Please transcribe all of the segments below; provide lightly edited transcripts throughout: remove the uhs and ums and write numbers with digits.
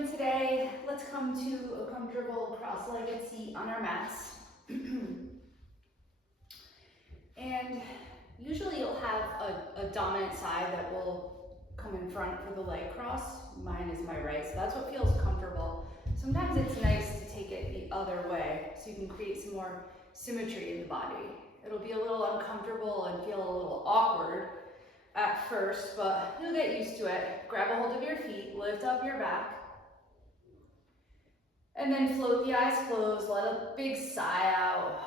doing today? Let's come to a comfortable cross-legged seat on our mats. And usually you'll have a dominant side that will come in front for the leg cross. Mine is my right, so that's what feels comfortable. Sometimes it's nice to take it the other way so you can create some more symmetry in the body. It'll be a little uncomfortable and feel a little awkward at first, but you'll get used to it. Grab a hold of your feet, lift up your back, and then float the eyes closed, let a big sigh out.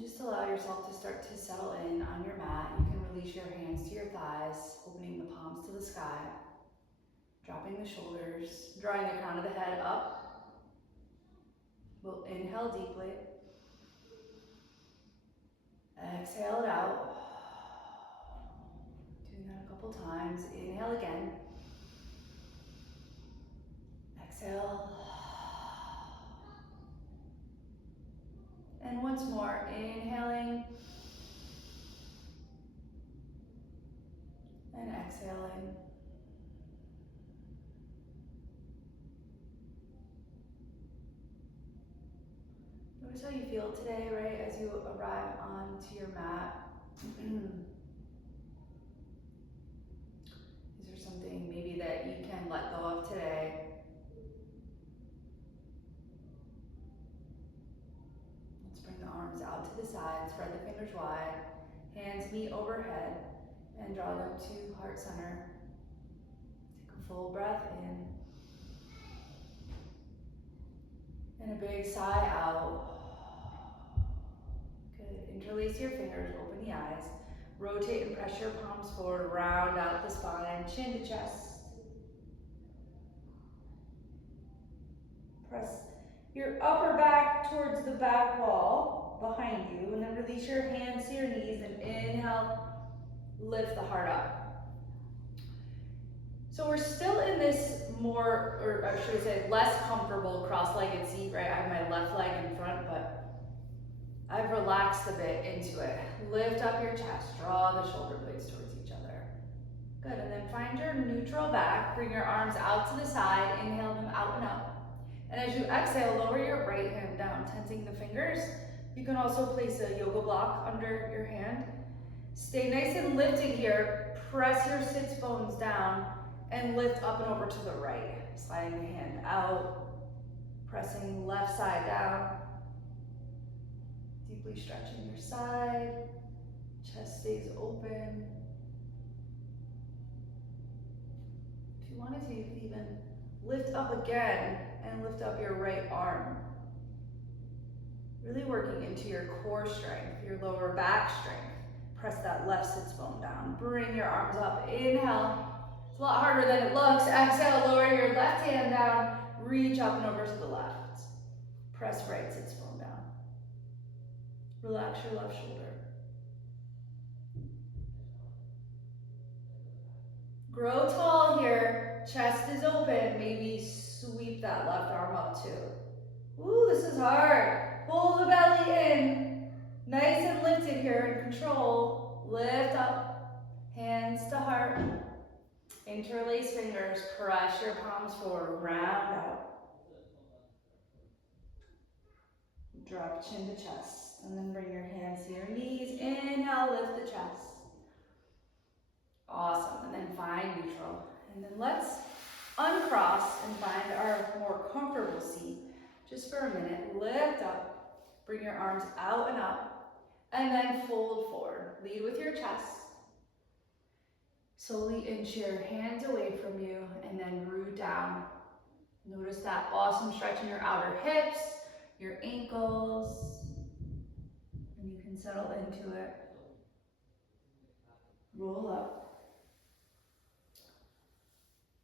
Just allow yourself to start to settle in on your mat. You can release your hands to your thighs, opening the palms to the sky, dropping the shoulders, drawing the crown of the head up. We'll inhale deeply. Exhale it out. Doing that a couple times. Inhale again. Exhale. And once more, inhaling and exhaling. Notice how you feel today, right, as you arrive onto your mat. Is there something maybe that you can let go of today? Let's bring the arms out to the side, spread the fingers wide, hands meet overhead, and draw them to heart center. Take a full breath in, and a big sigh out. Good. Interlace your fingers, open the eyes. Rotate and press your palms forward, round out the spine, chin to chest. Press your upper back towards the back wall behind you, and then release your hands to your knees, and inhale, lift the heart up. So we're still in this more, or I should say less comfortable cross-legged seat, right? I have my left leg in front, but I've relaxed a bit into it. Lift up your chest, draw the shoulder blades towards each other. Good, and then find your neutral back. Bring your arms out to the side, inhale them out and up. And as you exhale, lower your right hand down, tensing the fingers. You can also place a yoga block under your hand. Stay nice and lifted here. Press your sits bones down and lift up and over to the right. Sliding the hand out, pressing left side down. Deeply stretching your side, chest stays open. If you wanted to, you could even lift up again and lift up your right arm. Really working into your core strength, your lower back strength. Press that left sits bone down. Bring your arms up. Inhale. It's a lot harder than it looks. Exhale, lower your left hand down. Reach up and over to the left. Press right sits bone down. Relax your left shoulder. Grow tall here. Chest is open. Maybe sweep that left arm up too. Ooh, this is hard. Pull the belly in. Nice and lifted here in control. Lift up. Hands to heart. Interlace fingers. Press your palms forward. Round out. Drop chin to chest. And then bring your hands to your knees. Inhale, lift the chest. Awesome. And then find neutral. And then let's uncross and find our more comfortable seat. Just for a minute. Lift up. Bring your arms out and up. And then fold forward. Lead with your chest. Slowly inch your hands away from you and then root down. Notice that awesome stretch in your outer hips, your ankles, and you can settle into it. Roll up.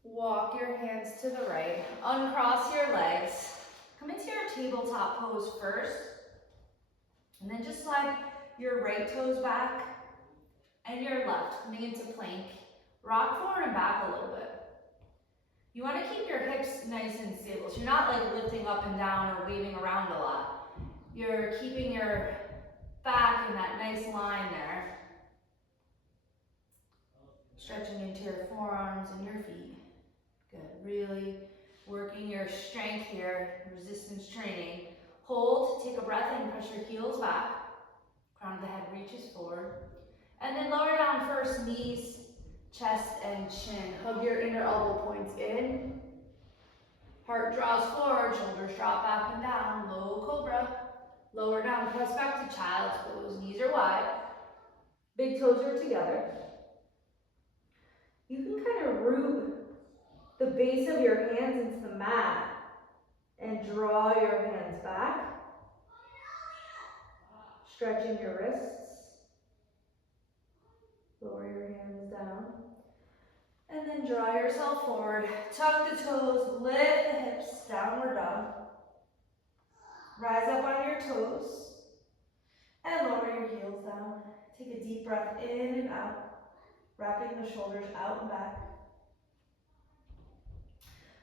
Walk your hands to the right. Uncross your legs. Come into your tabletop pose first. And then just slide your right toes back and your left coming into plank. Rock forward and back a little bit. You want to keep your hips nice and stable. So you're not like lifting up and down or waving around a lot. You're keeping your back in that nice line there. Stretching into your forearms and your feet. Good, really working your strength here, resistance training. Hold, take a breath in, press your heels back. Crown of the head reaches forward. And then lower down first, knees, chest, and chin. Hug your inner elbow points in. Heart draws forward, shoulders drop back and down. Low cobra. Lower down, press back to child's pose. Knees are wide. Big toes are together. You can kind of root the base of your hands into the mat and draw your hands back. Stretching your wrists. Lower your hands down. And then draw yourself forward. Tuck the toes, lift the hips, downward dog. Rise up on your toes. And lower your heels down. Take a deep breath in and out. Wrapping the shoulders out and back.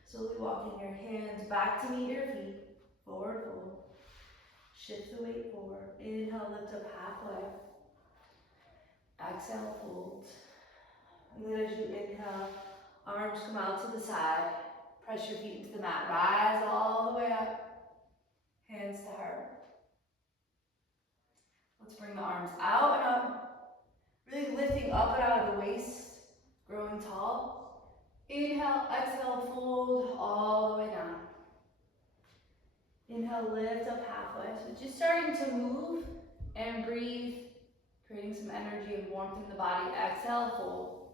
Slowly walking your hands back to meet your feet. Forward fold. Shift the weight forward. Inhale, lift up halfway. Exhale, fold. And then as you inhale, arms come out to the side. Press your feet into the mat. Rise all the way up. Hands to heart. Let's bring the arms out and up. Really lifting up and out of the waist. Growing tall. Inhale, exhale, fold all the way down. Inhale, lift up halfway. So just starting to move and breathe. Creating some energy and warmth in the body. Exhale, fold.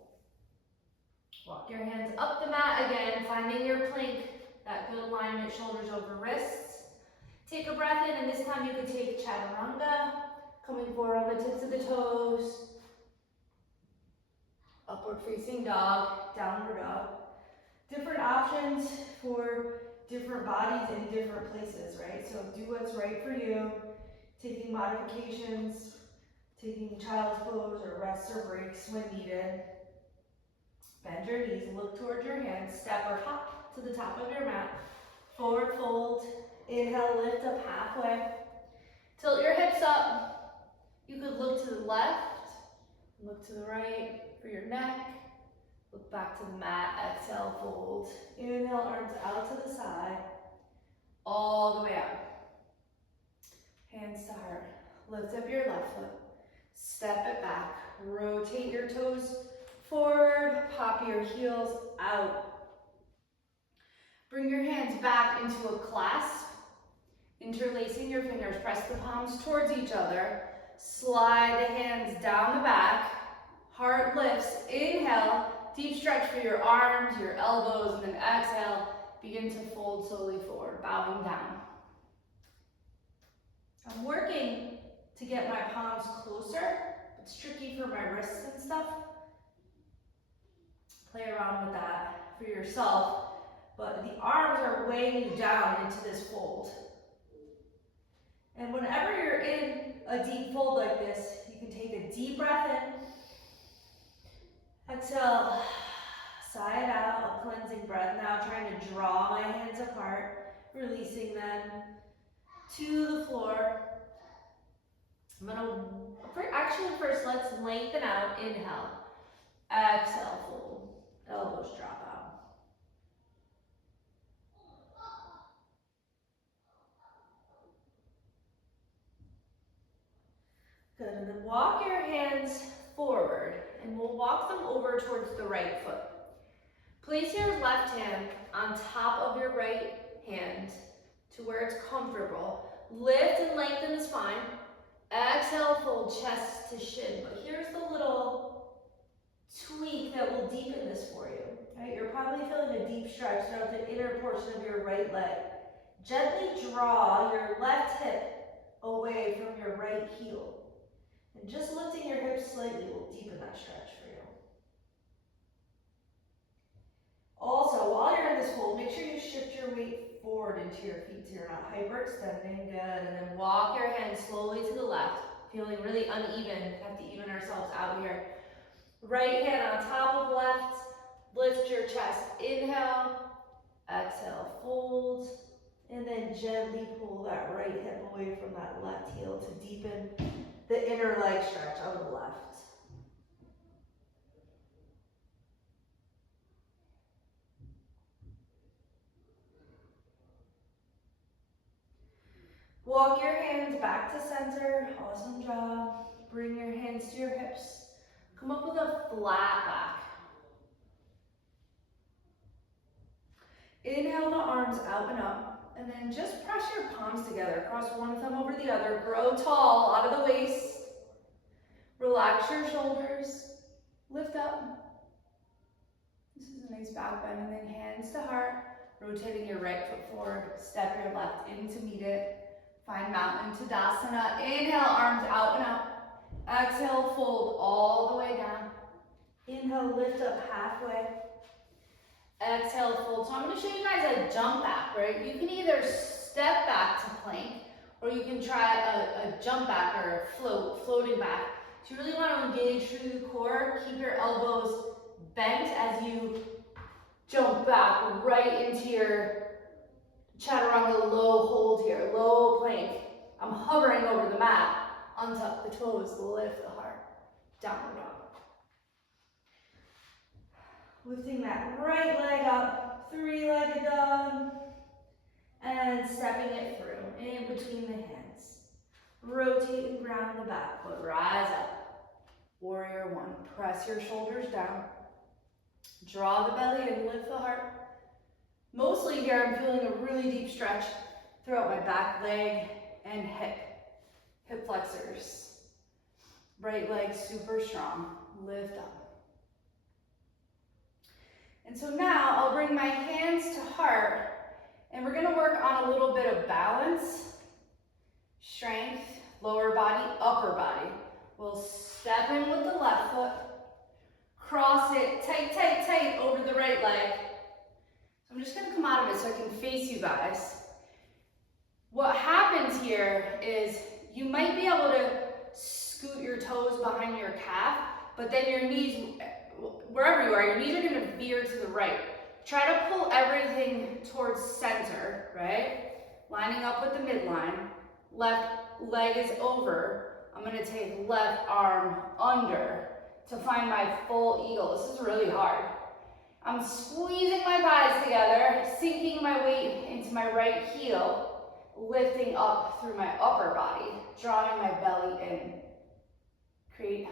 Walk your hands up the mat again, finding your plank. That good alignment, shoulders over wrists. Take a breath in, and this time you can take chaturanga. Coming forward on the tips of the toes. Upward facing dog, downward dog. Different options for different bodies in different places, right? So do what's right for you. Taking modifications, taking child's pose or rests or breaks when needed. Bend your knees, look towards your hands, step or hop to the top of your mat. Forward fold, inhale, lift up halfway. Tilt your hips up. You could look to the left, look to the right for your neck. Look back to the mat, exhale, fold. Inhale, arms out to the side, all the way up. Hands to heart. Lift up your left foot. Step it back. Rotate your toes forward. Pop your heels out. Bring your hands back into a clasp. Interlacing your fingers. Press the palms towards each other. Slide the hands down the back. Heart lifts. Inhale. Deep stretch for your arms, your elbows, and then exhale. Begin to fold slowly forward, bowing down. I'm working to get my palms closer. It's tricky for my wrists and stuff. Play around with that for yourself. But the arms are weighing you down into this fold. And whenever you're in a deep fold like this, you can take a deep breath in. Exhale, sigh it out, a cleansing breath. Now trying to draw my hands apart, releasing them to the floor. Actually first let's lengthen out, inhale. Exhale, fold, elbows drop out. Good, and then walk your hands forward, and we'll walk them over towards the right foot. Place your left hand on top of your right hand to where it's comfortable. Lift and lengthen the spine. Exhale, fold chest to shin. But here's the little tweak that will deepen this for you. Right? You're probably feeling a deep stretch throughout the inner portion of your right leg. Gently draw your left hip away from your right heel. And just lifting your hips slightly will deepen that stretch for you. Also, while you're in this hold, make sure you shift your weight forward into your feet so you're not hyperextending. Good. And then walk your hands slowly to the left. Feeling really uneven. Have to even ourselves out here. Right hand on top of left. Lift your chest. Inhale. Exhale. Fold. And then gently pull that right hip away from that left heel to deepen the inner leg stretch on the left. Walk your hands back to center. Awesome job. Bring your hands to your hips. Come up with a flat back. Inhale the arms out and up. And then just press your palms together. Cross one thumb over the other. Grow tall out of the waist. Relax your shoulders. Lift up. This is a nice back bend. And then hands to heart. Rotating your right foot forward. Step your left in to meet it. Find mountain Tadasana. Inhale, arms out and up. Exhale, fold all the way down. Inhale, lift up halfway. Exhale, fold. So I'm going to show you guys a jump back, right? You can either step back to plank, or you can try a jump back or a floating back. So you really want to engage through the core. Keep your elbows bent as you jump back right into your chaturanga low hold here, low plank. I'm hovering over the mat. Untuck the toes, lift the heart. Downward dog. Lifting that right leg up, three-legged dog. And stepping it through, in between the hands. Rotate and ground the back foot, rise up. Warrior one, press your shoulders down. Draw the belly in, lift the heart. Mostly here, I'm feeling a really deep stretch throughout my back leg and hip flexors. Right leg super strong, lift up. And so now I'll bring my hands to heart, and we're gonna work on a little bit of balance, strength, lower body, upper body. We'll step in with the left foot, cross it tight, tight, tight over the right leg. I'm just gonna come out of it so I can face you guys. What happens here is you might be able to scoot your toes behind your calf, but then your knees, wherever you are, your knees are gonna veer to the right. Try to pull everything towards center, right? Lining up with the midline. Left leg is over. I'm gonna take left arm under to find my full eagle. This is really hard. I'm squeezing my thighs together, sinking my weight into my right heel, lifting up through my upper body, drawing my belly in. Create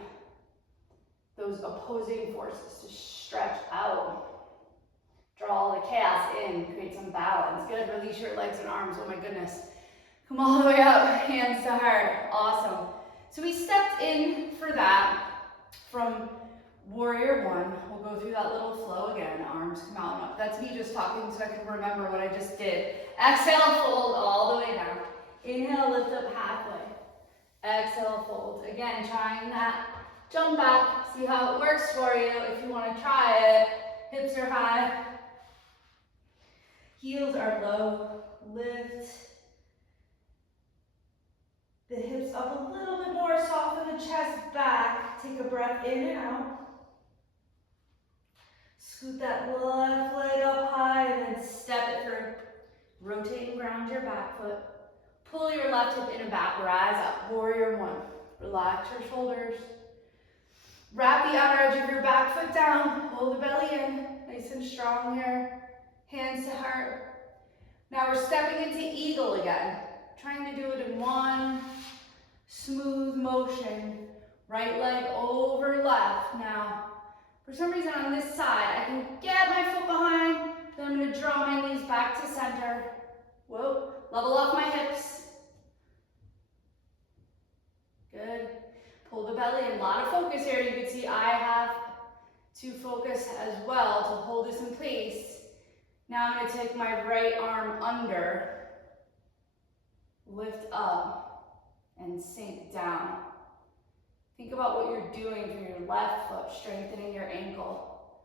those opposing forces to stretch out. Draw all the chaos in, create some balance. Good, release your legs and arms, oh my goodness. Come all the way up, hands to heart, awesome. So we stepped in for that from Warrior one. We'll go through that little flow again. Arms come out and up. That's me just talking so I can remember what I just did. Exhale, fold all the way down. Inhale, lift up halfway. Exhale, fold. Again, trying that jump back. See how it works for you if you want to try it. Hips are high. Heels are low. Lift the hips up a little bit more. Soften the chest back. Take a breath in and out. Scoot that left leg up high and then step it through. Rotate and ground your back foot. Pull your left hip in and back, rise up. Warrior one. Relax your shoulders. Wrap the outer edge of your back foot down. Pull the belly in. Nice and strong here. Hands to heart. Now we're stepping into eagle again. Trying to do it in one smooth motion. Right leg over left. Now, for some reason on this side, I can get my foot behind, then I'm going to draw my knees back to center. Whoa, level off my hips. Good. Pull the belly in. A lot of focus here. You can see I have to focus as well to hold this in place. Now I'm going to take my right arm under, lift up, and sink down. Think about what you're doing for your left foot, strengthening your ankle.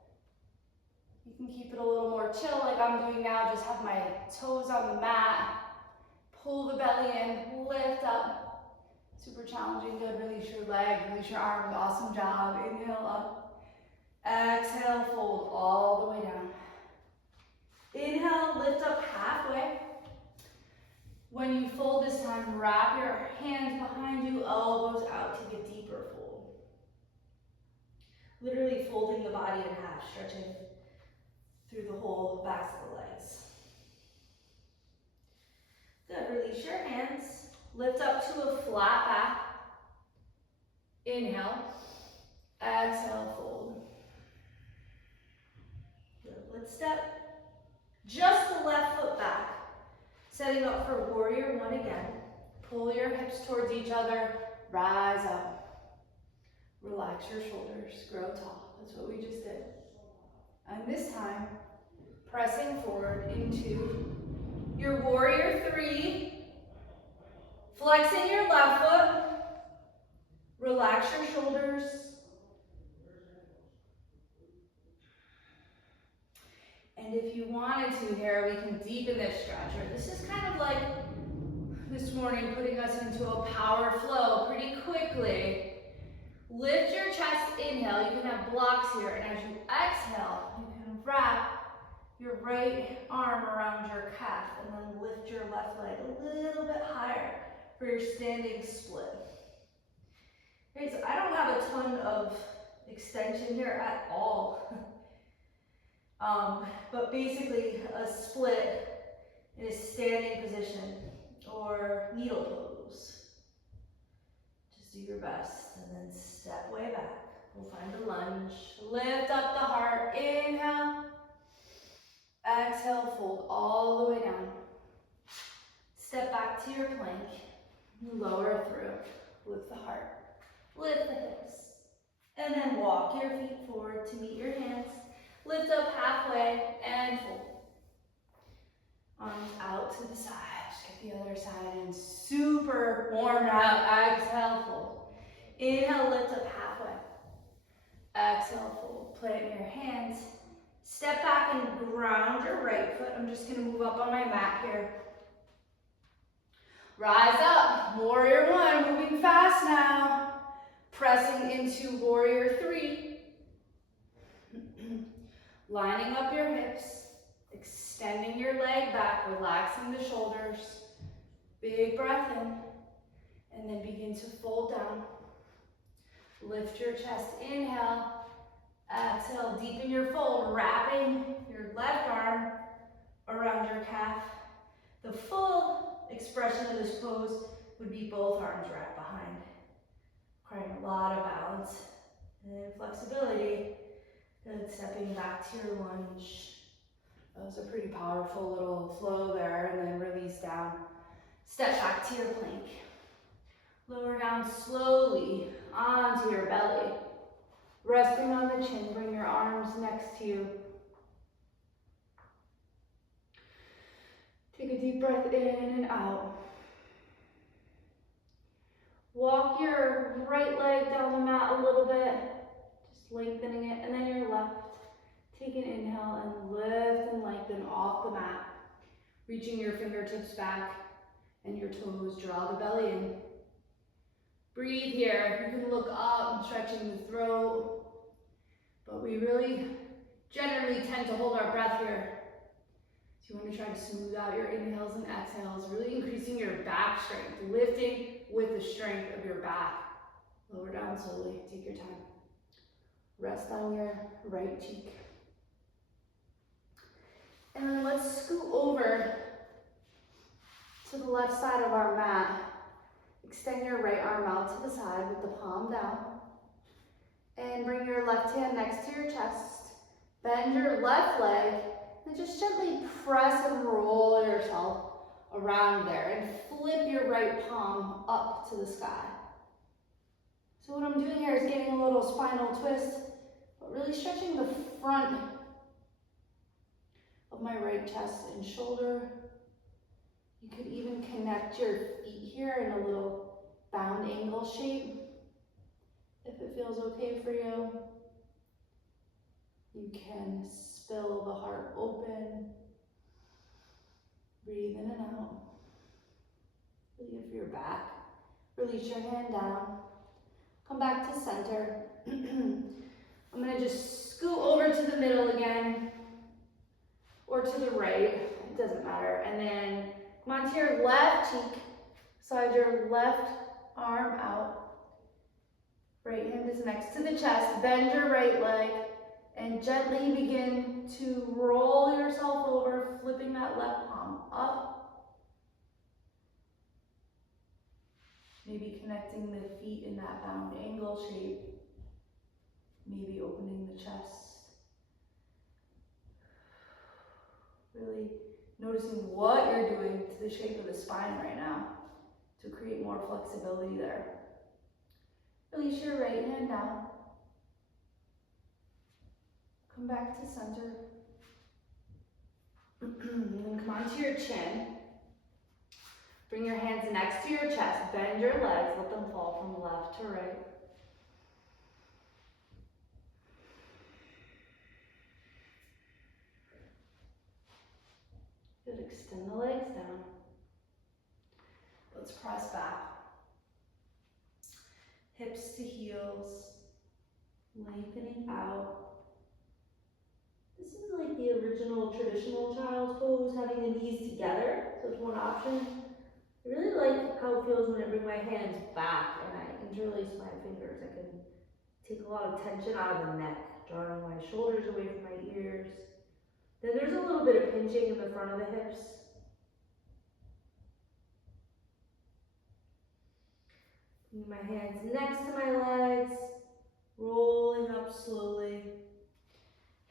You can keep it a little more chill like I'm doing now. Just have my toes on the mat. Pull the belly in, lift up. Super challenging, good. Release your leg, release your arms. Awesome job. Inhale up. Exhale, fold all the way down. Inhale, lift up halfway. When you fold this time, wrap your hands behind you, elbows out, take a deeper fold. Literally folding the body in half, stretching through the whole backs of the legs. Good, release your hands. Lift up to a flat back. Inhale. Exhale, fold. Good. Let's step just the left foot back. Setting up for warrior one again. Pull your hips towards each other. Rise up. Relax your shoulders. Grow tall. That's what we just did. And this time, pressing forward into your warrior three. Flexing your left foot. Relax your shoulders. And if you wanted to here, we can deepen this stretch. This is kind of like this morning, putting us into a power flow pretty quickly. Lift your chest, inhale. You can have blocks here. And as you exhale, you can wrap your right arm around your calf and then lift your left leg a little bit higher for your standing split. Okay, so I don't have a ton of extension here at all. But basically a split in a standing position or needle pose. Just do your best and then step way back. We'll find a lunge. Lift up the heart. Inhale. Exhale, fold all the way down. Step back to your plank. Lower through. Lift the heart. Lift the hips. And then walk your feet forward to meet your hands. Lift up halfway and fold. Arms out to the side. Just get the other side in. Super warm out. Exhale, fold. Inhale, lift up halfway. Exhale, fold. Plant your hands. Step back and ground your right foot. I'm just going to move up on my mat here. Rise up. Warrior one. Moving fast now. Pressing into warrior three. Lining up your hips, extending your leg back, relaxing the shoulders. Big breath in, and then begin to fold down. Lift your chest, inhale. Exhale, deepen your fold, wrapping your left arm around your calf. The full expression of this pose would be both arms wrapped behind. Requiring a lot of balance and flexibility. Good, stepping back to your lunge. That was a pretty powerful little flow there, and then release down. Step back to your plank. Lower down slowly onto your belly. Resting on the chin, bring your arms next to you. Take a deep breath in and out. Walk your right leg down the mat a little bit. Lengthening it, and then your left. Take an inhale and lift and lengthen off the mat. Reaching your fingertips back and your toes, draw the belly in. Breathe here. You can look up, stretching the throat, but we really generally tend to hold our breath here. So you want to try to smooth out your inhales and exhales, really increasing your back strength, lifting with the strength of your back. Lower down slowly, take your time. Rest on your right cheek. And then let's scoot over to the left side of our mat. Extend your right arm out to the side with the palm down. And bring your left hand next to your chest. Bend your left leg and just gently press and roll yourself around there. And flip your right palm up to the sky. So what I'm doing here is getting a little spinal twist, but really stretching the front of my right chest and shoulder. You could even connect your feet here in a little bound angle shape, if it feels okay for you. You can spill the heart open. Breathe in and out. Really good for your back. Release your hand down. Come back to center. I'm going to just scoot over to the middle again, or to the right, it doesn't matter. And then come onto your left cheek, slide your left arm out. Right hand is next to the chest. Bend your right leg and gently begin to roll yourself over, flipping that left palm up. maybe connecting the feet in that bound angle shape, maybe opening the chest. Really noticing what you're doing to the shape of the spine right now to create more flexibility there. Release your right hand down. Come back to center. And then come onto your chin. Bring your hands next to your chest. Bend your legs. Let them fall from left to right. Good. Extend the legs down. Let's press back. Hips to heels. Lengthening out. This is like the original traditional child's pose, having the knees together. So it's one option. I really like how it feels when I bring my hands back and I interlace my fingers. I can take a lot of tension out of the neck, drawing my shoulders away from my ears. Then there's a little bit of pinching in the front of the hips. Bring my hands next to my legs, rolling up slowly.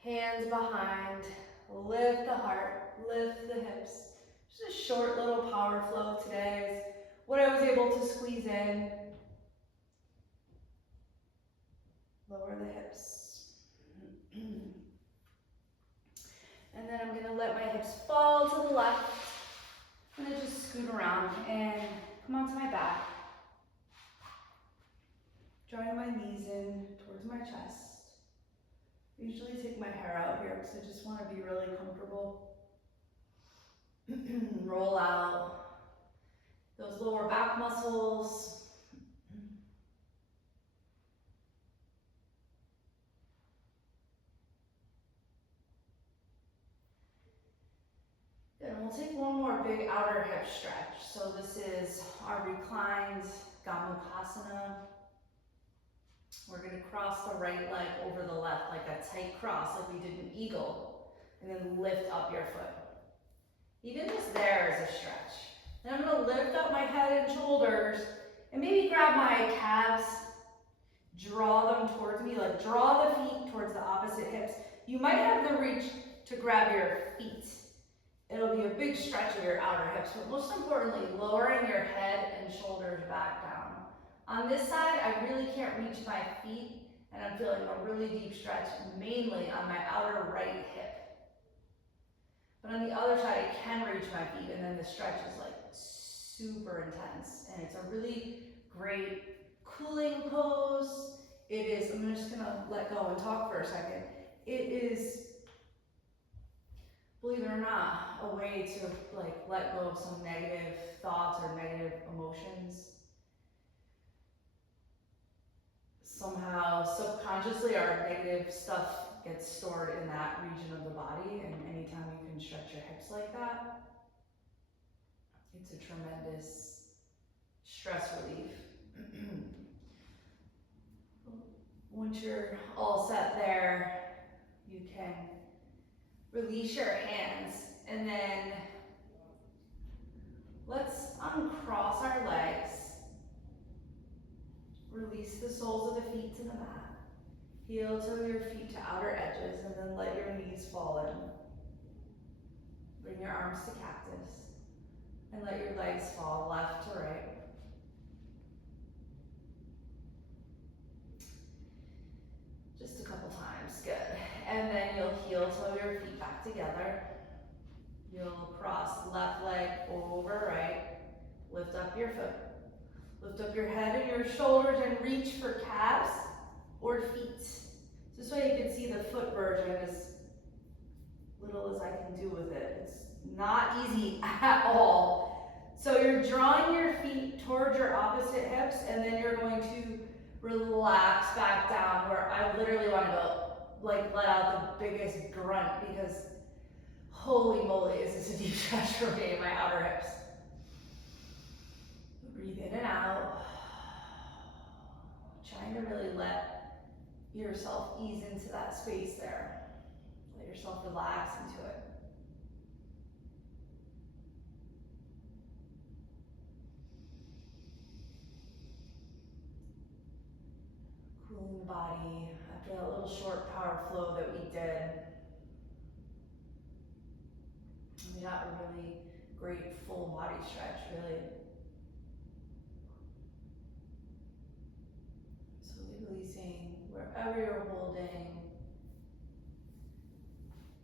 Hands behind, lift the heart, lift the hips. Just a short little power flow today is what I was able to squeeze in. Lower the hips. And then I'm gonna let my hips fall to the left. I'm gonna just scoot around and come onto my back. Drawing my knees in towards my chest. I usually take my hair out here because I just want to be really comfortable. Roll out those lower back muscles. Then we'll take one more big outer hip stretch. So this is our reclined Gomukhasana. We're going to cross the right leg over the left like a tight cross, like we did an eagle, and then lift up your foot. Even just there is a stretch. Then I'm going to lift up my head and shoulders, and maybe grab my calves, draw them towards me, like draw the feet towards the opposite hips. You might have the reach to grab your feet. It'll be a big stretch of your outer hips, but most importantly, lowering your head and shoulders back down. On this side, I really can't reach my feet, and I'm feeling a really deep stretch, mainly on my outer right hip. But on the other side, I can reach my feet, and then the stretch is like super intense, and it's a really great cooling pose. It is, I'm just gonna let go and talk for a second. It is, believe it or not, a way to like let go of some negative thoughts or negative emotions. Somehow, subconsciously, our negative stuff gets stored in that region of the body, and anytime you can stretch your hips like that, it's a tremendous stress relief. Once you're all set there, you can release your hands, and then let's uncross our legs. Release the soles of the feet to the mat. Heel toe your feet to outer edges, and then let your knees fall in. Bring your arms to cactus, and let your legs fall left to right. Just a couple times, good. And then you'll heel toe your feet back together. You'll cross left leg over right. Lift up your foot. Lift up your head and your shoulders and reach for calves or feet. This way you can see the foot version as little as I can do with it. It's not easy at all. So you're drawing your feet towards your opposite hips, and then you're going to relax back down, where I literally want to go, like, let out the biggest grunt, because holy moly, is this a deep stretch for me in my outer hips. Breathe in and out. Trying to really let yourself ease into that space there. Let yourself relax into it. the little short power flow that we did. We got a really great full body stretch, really. Slowly releasing wherever you're holding.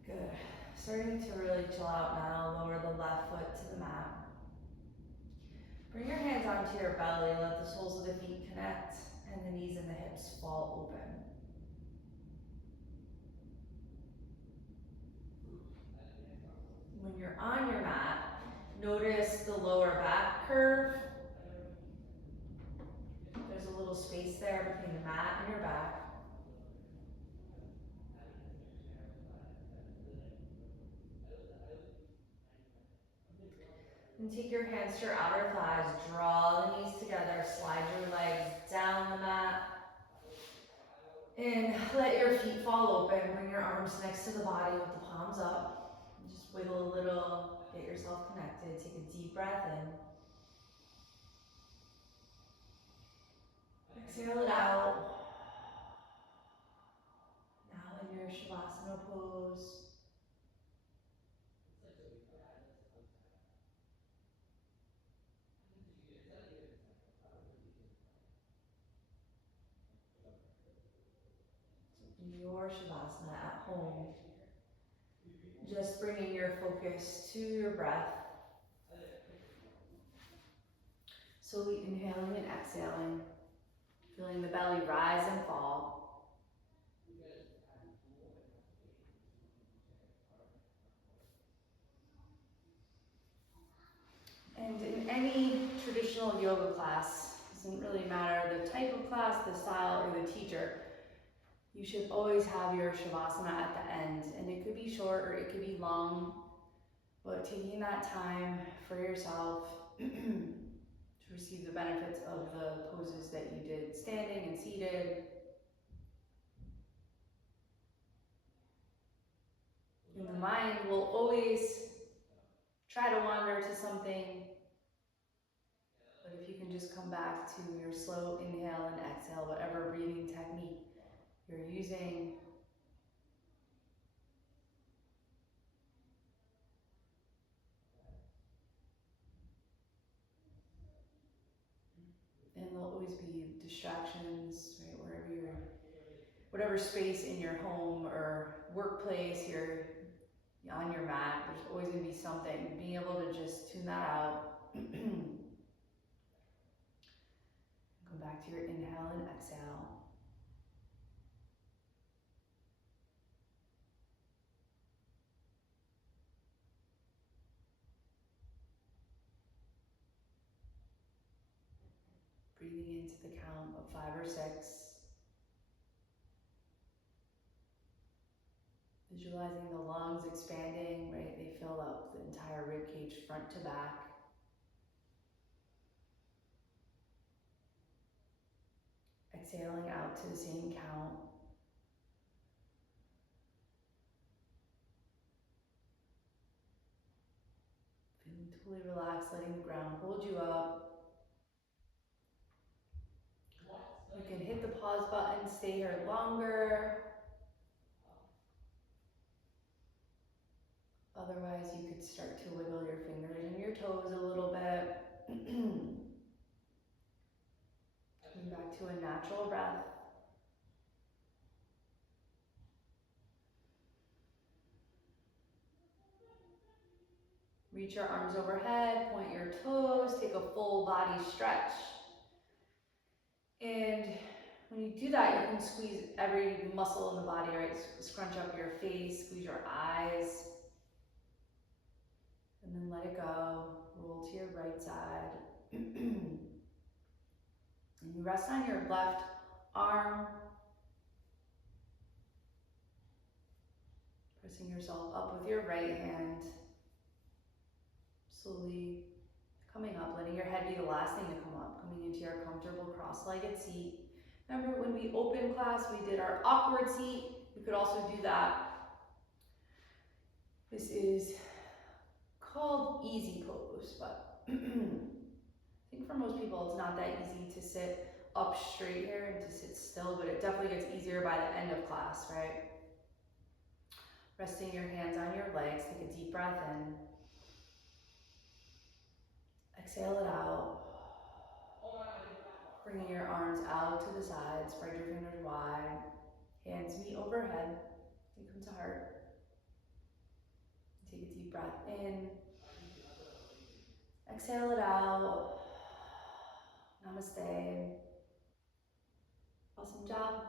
Good. Starting to really chill out now. Lower the left foot to the mat. Bring your hands onto your belly. Let the soles of the feet connect and the knees and the hips fall open. When you're on your mat, notice the lower back curve. There's a little space there between the mat and your back. And take your hands to your outer thighs, draw the knees together, slide your legs down the mat. And let your feet fall open. Bring your arms next to the body with the palms up. And just wiggle a little, get yourself connected. Take a deep breath in. Exhale it out. Now in your Shavasana pose. In your Shavasana at home. Just bringing your focus to your breath. Slowly inhaling and exhaling. Feeling the belly rise and fall. And in any traditional yoga class, doesn't really matter the type of class, the style, or the teacher, you should always have your Shavasana at the end. And it could be short or it could be long, but taking that time for yourself to receive the benefits of the poses that you did standing and seated. And the mind will always try to wander to something, but if you can just come back to your slow inhale and exhale, whatever breathing technique you're using. And there'll always be distractions, right, wherever you're, whatever space in your home or workplace you're on your mat, there's always going to be something. Being able to just tune that out. Come back to your inhale and exhale. Breathing into the count of 5 or 6. Visualizing the lungs expanding, right? They fill up the entire rib cage front to back. Exhaling out to the same count. Feeling totally relaxed, letting the ground hold you up. You can hit the pause button, stay here longer. Otherwise, you could start to wiggle your fingers and your toes a little bit. Coming back to a natural breath. Reach your arms overhead, point your toes, take a full body stretch. And when you do that, you can squeeze every muscle in the body, right? Scrunch up your face, squeeze your eyes. And then let it go. Roll to your right side. And you rest on your left arm. Pressing yourself up with your right hand. Slowly coming up, letting your head be the last thing to come up. Coming into your comfortable cross-legged seat. Remember when we opened class, we did our awkward seat. We could also do that. This is called easy pose, but I think for most people it's not that easy to sit up straight here and to sit still, but it definitely gets easier by the end of class, right? Resting your hands on your legs, take a deep breath in. Exhale it out. Bringing your arms out to the side, spread your fingers wide. Hands meet overhead, they come to heart. Take a deep breath in. Exhale it out. Namaste. Awesome job.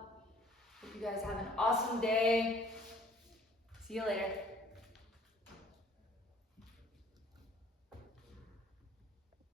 Hope you guys have an awesome day. See you later.